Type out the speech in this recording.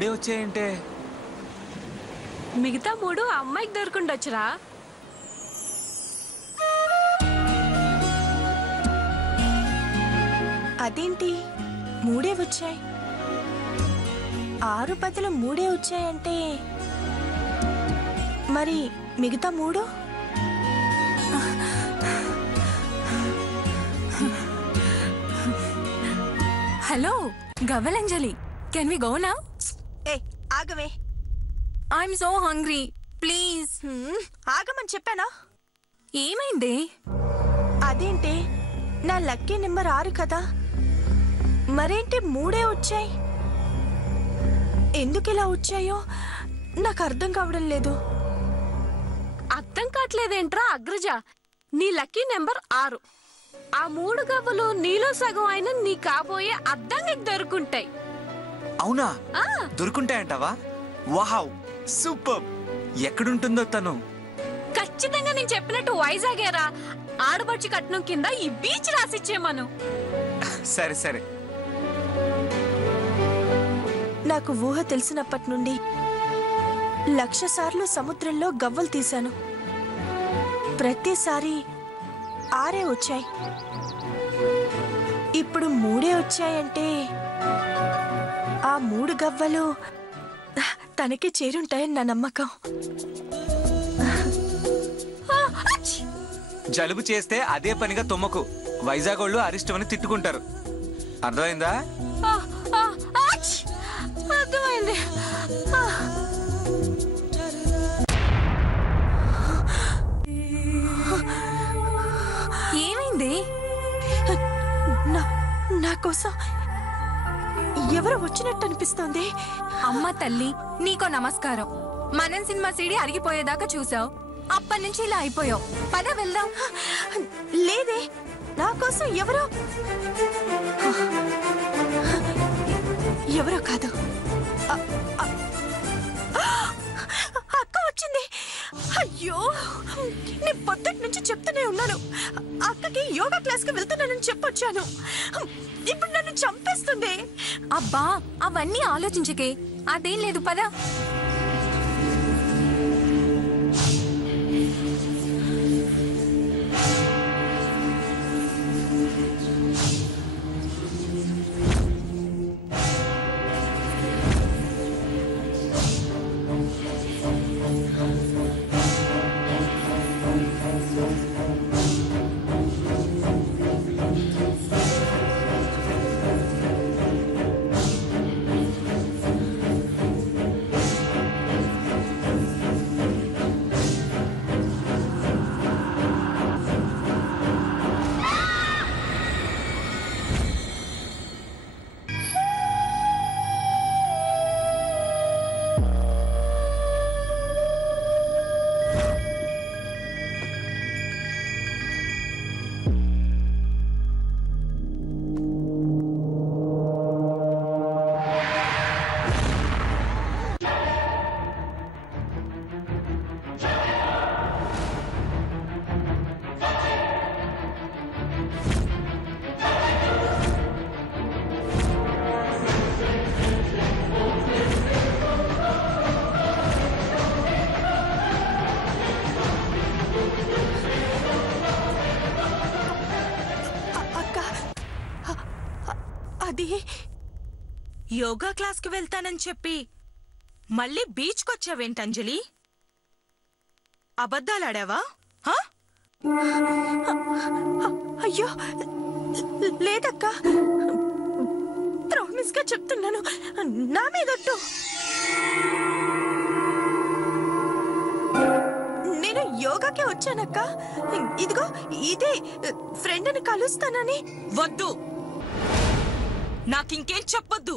మూడే వచ్చాయంటే మిగతా మూడు అమ్మాయికి దొరుకుండొచ్చురా. అదేంటి మూడే వచ్చాయి? 6 బదులు మూడే వచ్చాయంటే మరి మిగతా మూడు? హలో గవ్వలంజలి, కెన్ వి గో నౌ? ఏ ఆగవే, ఐఎమ్ సో హంగ్రీ, ప్లీజ్. ఆగమని చెప్పానా? ఏమైంది? అదేంటి నా లక్కీ నెంబర్ 6 కదా, మరేంటి మూడే వచ్చాయి? ఎందుకు ఇలా వచ్చాయో నాకు అర్థం కావడం లేదు. అర్థం కావట్లేదేంట్రా అగ్రజ? నీ లక్కీ నెంబర్ 6. ఆ 3 గవ్వలు నీలో సగం అయినా నీ కాబోయే అద్దంకి దొరుకుంటాయి. అవునా? దొరుకుంటాయంటావా? Wow, super. ఎక్కడుంటుందో తను? ఖచ్చితంగా నేను చెప్పినట్టు వైజాగేరా. ఆడబడ్చి కట్నం కింద ఈ బీచ్ రాసిచ్చేమను. సరే సరే. నాకు ఊహ తెలిసినప్పటి నుండి 1,00,000 సార్లు సముద్రంలో గవ్వలు తీశాను. ప్రతిసారి 6 వచ్చాయి. ఇప్పుడు 3 వచ్చాయంటే ఆ 3 గవ్వలు తనకి చేరుంటాయని నా నమ్మకం. జలుబు చేస్తే అదే పనిగా తుమ్మకు. వైజాగ్ వాళ్ళు అరిష్టమని తిట్టుకుంటారు. అర్థమైందా? అర్థమైంది. ఏమైంది? నా కోసం ఎవరో వచ్చినట్టు అనిపిస్తోంది. అమ్మ తల్లి, నీకో నమస్కారం. మనం సినిమా సీడీ అరిగిపోయేదాకా చూసావు, అప్పటి నుంచి ఇలా అయిపోయావు. పద వెళ్దాం. లేదే, నా కోసం ఎవరో కాదు, అక్క వచ్చింది. అయ్యో, నేను పొద్దుటి నుంచి చెప్తూనే ఉన్నాను, అక్కకి యోగా క్లాస్ కి వెళ్తున్నానని చెప్పొచ్చాను. ఇప్పుడు నన్ను చంపేస్తుంది. అబ్బా, అవన్నీ ఆలోచించకే, అదేం లేదు, పద. యోగా క్లాస్కి వెళ్తానని చెప్పి మళ్ళీ బీచ్కొచ్చావేంటి అంజలి? అబద్ధాలాడావా? అయ్యో లేదక్క, ప్రామిస్ గా చెప్తున్నాను, నా మీదొట్టు. నేను యోగాకే వచ్చానక్క. ఇదిగో ఇదే ఫ్రెండ్ని కలుస్తానని. వద్దు, నాకింకేం చెప్పొద్దు.